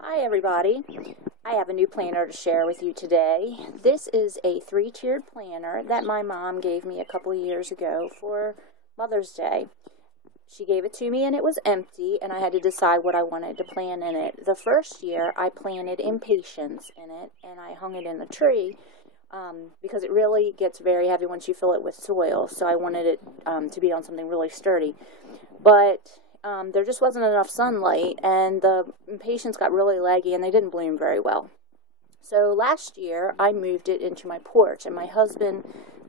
Hi everybody, I have a new planner to share with you today. This is a 3-tiered planner that my mom gave me a couple years ago for Mother's Day. She gave it to me and it was empty and I had to decide what I wanted to plant in it. The first year I planted impatiens in it and I hung it in the tree because it really gets very heavy once you fill it with soil, so I wanted it to be on something really sturdy. But there just wasn't enough sunlight, and the impatiens got really leggy, and they didn't bloom very well. So last year, I moved it into my porch, and my husband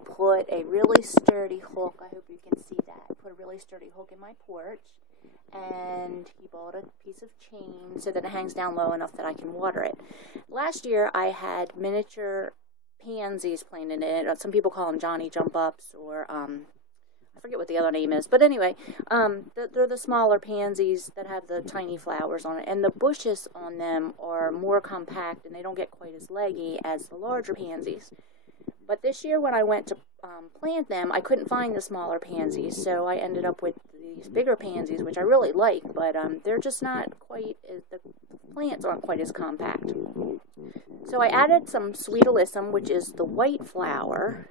put a really sturdy hook. I hope you can see that. Put a really sturdy hook in my porch, and he bought a piece of chain so that it hangs down low enough that I can water it. Last year, I had miniature pansies planted in it. Some people call them Johnny Jump Ups, or I forget what the other name is, but anyway, they're the smaller pansies that have the tiny flowers on it, and the bushes on them are more compact and they don't get quite as leggy as the larger pansies. But this year when I went to plant them, I couldn't find the smaller pansies, so I ended up with these bigger pansies, which I really like, but they're just not quite, the plants aren't quite as compact. So I added some sweet alyssum, which is the white flower,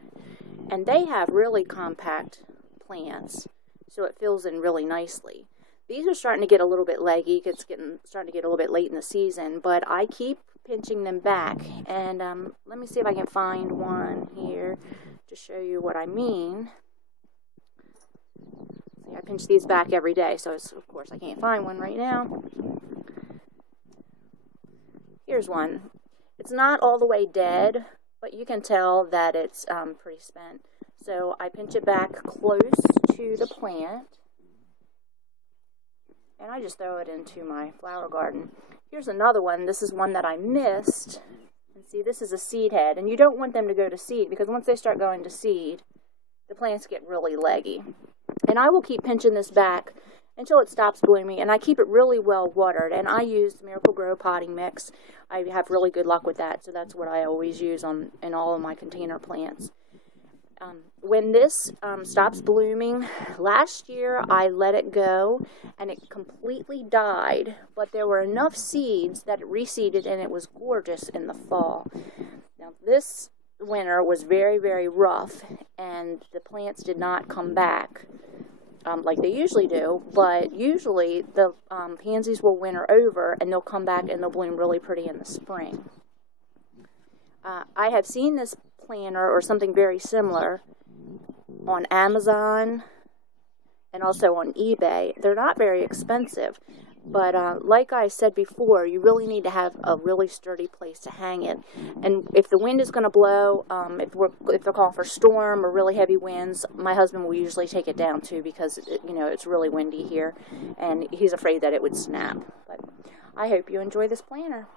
and they have really compact plants, so it fills in really nicely. These are starting to get a little bit leggy. It's starting to get a little bit late in the season, but I keep pinching them back, and let me see if I can find one here to show you what I mean. See, I pinch these back every day, so of course I can't find one right now. Here's one. It's not all the way dead, but you can tell that it's pretty spent. So I pinch it back close to the plant, and I just throw it into my flower garden. Here's another one. This is one that I missed. And see, this is a seed head, and you don't want them to go to seed because once they start going to seed, the plants get really leggy. And I will keep pinching this back until it stops blooming, and I keep it really well watered, and I use Miracle Grow potting mix. I have really good luck with that, so that's what I always use in all of my container plants. When this stops blooming, last year I let it go and it completely died, but there were enough seeds that it reseeded and it was gorgeous in the fall. Now this winter was very, very rough and the plants did not come back like they usually do, but usually the pansies will winter over and they'll come back and they'll bloom really pretty in the spring. I have seen this planner or something very similar on Amazon and also on eBay. They're not very expensive, but like I said before, you really need to have a really sturdy place to hang it. And if the wind is going to blow, if they're calling for storm or really heavy winds, my husband will usually take it down too because it's really windy here, and he's afraid that it would snap. But I hope you enjoy this planner.